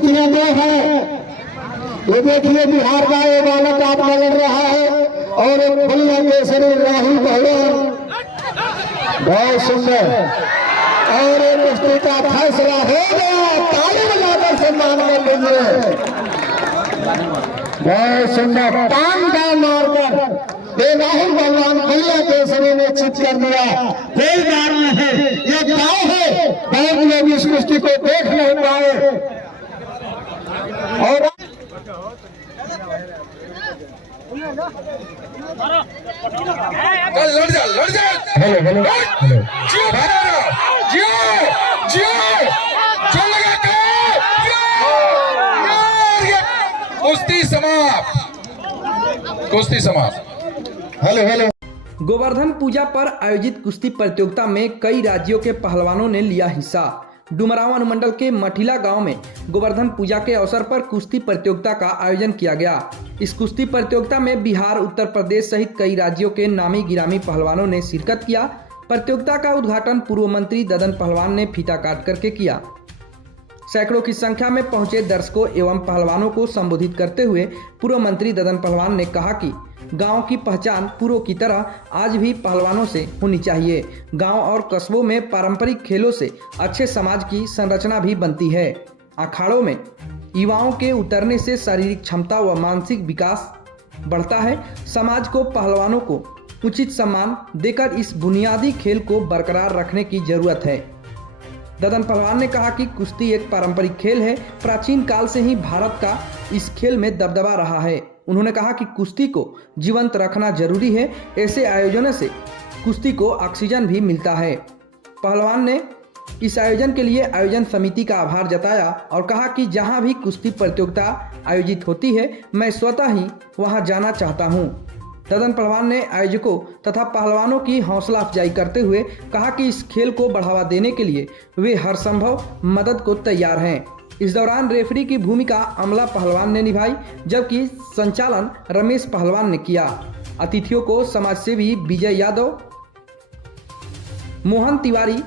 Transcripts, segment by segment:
दो है। ये देखिए बिहार का ये बालक आपका लड़ रहा है और एक भैया केसरी राहुल पहलवान, बहुत सुंदर। और एक कुश्ती का फैसला हो गया, ताली बजाकर सम्मान कर लीजिए। बहुत सुंदर टांग का मारकर ये राहुल भगवान भैया केसरी ने चित कर दिया। कोई बात नहीं, ये गाँव है, बहुत लोग इस कुश्ती को देख नहीं पाए। और लड़ जा hello hello hello Jio Jio Jio चल लगा कुश्ती समाप्त। Hello hello. गोवर्धन पूजा पर आयोजित कुश्ती प्रतियोगिता में कई राज्यों के पहलवानों ने लिया हिस्सा। डुमरांव अनुमंडल के मठिला गांव में गोवर्धन पूजा के अवसर पर कुश्ती प्रतियोगिता का आयोजन किया गया। इस कुश्ती प्रतियोगिता में बिहार, उत्तर प्रदेश सहित कई राज्यों के नामी गिरामी पहलवानों ने शिरकत किया। प्रतियोगिता का उद्घाटन पूर्व मंत्री ददन पहलवान ने फीता काट करके किया। सैकड़ों की संख्या में पहुंचे दर्शकों एवं पहलवानों को संबोधित करते हुए पूर्व मंत्री ददन पहलवान ने कहा कि गांव की पहचान पूर्व की तरह आज भी पहलवानों से होनी चाहिए। गांव और कस्बों में पारंपरिक खेलों से अच्छे समाज की संरचना भी बनती है। अखाड़ों में युवाओं के उतरने से शारीरिक क्षमता व मानसिक विकास बढ़ता है। समाज को पहलवानों को उचित सम्मान देकर इस बुनियादी खेल को बरकरार रखने की जरूरत है। ददन पहलवान ने कहा कि कुश्ती एक पारंपरिक खेल है। प्राचीन काल से ही भारत का इस खेल में दबदबा रहा है। उन्होंने कहा कि कुश्ती को जीवंत रखना जरूरी है। ऐसे आयोजनों से कुश्ती को ऑक्सीजन भी मिलता है। पहलवान ने इस आयोजन के लिए आयोजन समिति का आभार जताया और कहा कि जहां भी कुश्ती प्रतियोगिता आयोजित होती है, मैं स्वतः ही वहां जाना चाहता हूं। ददन पहलवान ने आयोजकों तथा पहलवानों की हौसला अफजाई करते हुए कहा कि इस खेल को बढ़ावा देने के लिए वे हर संभव मदद को तैयार हैं। इस दौरान रेफरी की भूमिका अमला पहलवान ने निभाई, जबकि संचालन रमेश पहलवान ने किया। अतिथियों को समाजसेवी विजय यादव, मोहन तिवारी,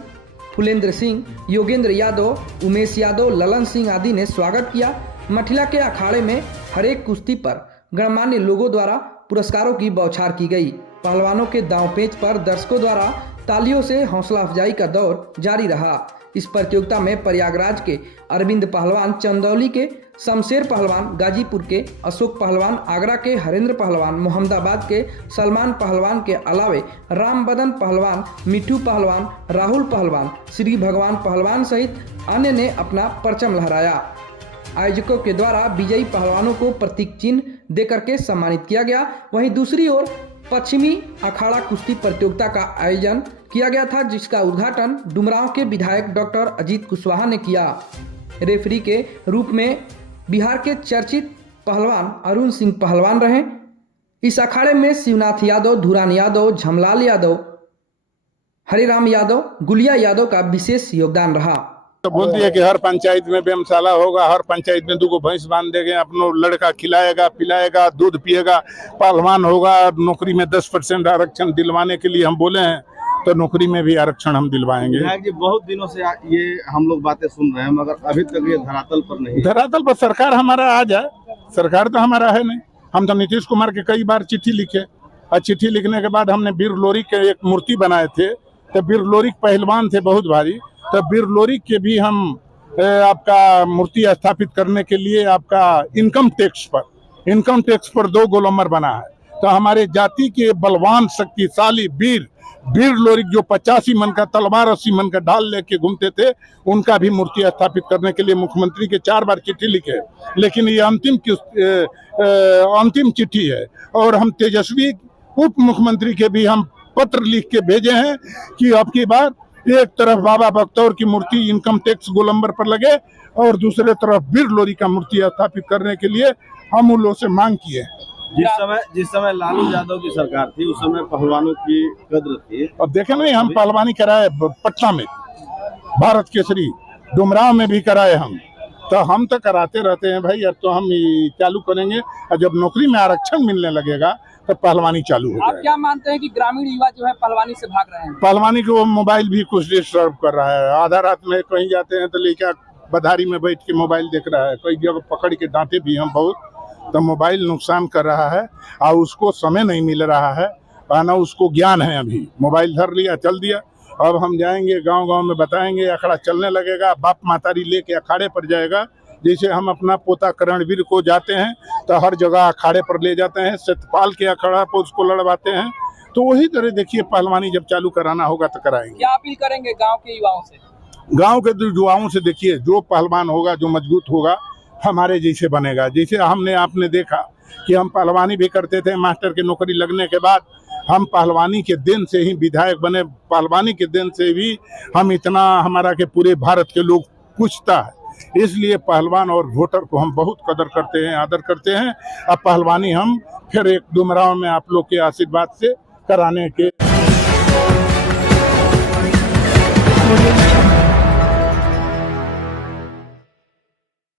फुलेंद्र सिंह, योगेंद्र यादव, उमेश यादव, ललन सिंह आदि ने स्वागत किया। मठिला के अखाड़े में हरेक कुश्ती पर गणमान्य लोगों द्वारा पुरस्कारों की बौछार की गई। पहलवानों के दांव पेच पर दर्शकों द्वारा तालियों से हौसला अफजाई का दौर जारी रहा। इस प्रतियोगिता में प्रयागराज के अरविंद पहलवान, चंदौली के शमशेर पहलवान, गाजीपुर के अशोक पहलवान, आगरा के हरेंद्र पहलवान, मोहम्मदाबाद के सलमान पहलवान के अलावे राम बदन पहलवान, मिठू पहलवान, राहुल पहलवान, श्री भगवान पहलवान सहित अन्य ने अपना परचम लहराया। आयोजकों के द्वारा विजयी पहलवानों को प्रतीक चिन्ह देकर के सम्मानित किया गया। वहीं दूसरी ओर पश्चिमी अखाड़ा कुश्ती प्रतियोगिता का आयोजन किया गया था, जिसका उद्घाटन डुमरांव के विधायक डॉक्टर अजीत कुशवाहा ने किया। रेफरी के रूप में बिहार के चर्चित पहलवान अरुण सिंह पहलवान रहे। इस अखाड़े में शिवनाथ यादव, धुरान यादव, झमलाल यादव, हरिराम यादव, गुलिया यादव का विशेष योगदान रहा। तो बोल दिया कि हर पंचायत में व्यायामशाला होगा, हर पंचायत में 2 भैंस बांध देंगे, अपनो लड़का खिलाएगा पिलाएगा, दूध पिएगा, पहलवान होगा। नौकरी में 10% आरक्षण दिलवाने के लिए हम बोले हैं, तो नौकरी में भी आरक्षण हम दिलवाएंगे। विधायक जी, बहुत दिनों से ये हम लोग बातें सुन रहे हैं, मगर अभी तक ये धरातल पर नहीं। धरातल पर सरकार हमारा आ जाए। सरकार तो हमारा है नहीं। हम तो नीतीश कुमार के कई बार चिट्ठी लिखे और चिट्ठी लिखने के बाद हमने वीर लोरी के एक मूर्ति बनाए थे। तो वीर लोरी पहलवान थे बहुत भारी, तो वीर लोरी के भी हम आपका मूर्ति स्थापित करने के लिए आपका इनकम टैक्स पर 2 गोलंबर बना है। तो हमारे जाति के बलवान शक्तिशाली वीर लोरी जो 85 मन का तलवार 80 मन का ढाल लेके घूमते थे, उनका भी मूर्ति स्थापित करने के लिए मुख्यमंत्री के 4 बार चिट्ठी लिखे, लेकिन ये अंतिम चिट्ठी है। और हम तेजस्वी उप मुख्यमंत्री के भी हम पत्र लिख के भेजे हैं कि अब की बार एक तरफ बाबा बख्तौर की मूर्ति इनकम टैक्स गोलंबर पर लगे और दूसरे तरफ वीर लोरी का मूर्ति स्थापित करने के लिए हम उन लोगों से मांग किए। जिस समय लालू यादव की सरकार थी, उस समय पहलवानों की कद्र थी। अब देखे नहीं, हम पहलवानी कराए पटना में, भारत केसरी, डुमरांव में भी कराए हम। तो हम तो कराते रहते हैं भाई। अब तो हम चालू करेंगे और जब नौकरी में आरक्षण मिलने लगेगा तो पहलवानी चालू हो जाएगा। आप क्या मानते हैं कि ग्रामीण युवा जो है पहलवानी से भाग रहे हैं? पहलवानी को मोबाइल भी कुछ डिस्टर्ब कर रहा है। आधा रात में कहीं जाते हैं तो लड़का बधारी में बैठ के मोबाइल देख रहा है, कई जगह पकड़ के डांटे भी हम बहुत। तो मोबाइल नुकसान कर रहा है और उसको समय नहीं मिल रहा है, ना उसको ज्ञान है। अभी मोबाइल धर लिया, चल दिया। अब हम जाएंगे गांव-गांव में बताएंगे, अखाड़ा चलने लगेगा, बाप मातारी लेके अखाड़े पर जाएगा। जैसे हम अपना पोता करणवीर को जाते हैं तो हर जगह अखाड़े पर ले जाते हैं, सतपाल के अखाड़ा पर उसको लड़वाते हैं। तो वही तरह देखिए पहलवानी जब चालू कराना होगा तो कराएंगे। क्या अपील करेंगे गांव के युवाओं से? गांव के युवाओं से देखिए, जो पहलवान होगा, जो मजबूत होगा, हमारे जैसे बनेगा। जैसे आपने देखा कि हम पहलवानी भी करते थे, मास्टर की नौकरी लगने के बाद हम पहलवानी के दिन से ही विधायक बने। पहलवानी के दिन से भी हम इतना, हमारा के पूरे भारत के लोग पूछता है। इसलिए पहलवान और वोटर को हम बहुत कदर करते हैं, आदर करते हैं। अब पहलवानी हम फिर एक डुमराव में आप लोग के आशीर्वाद से कराने के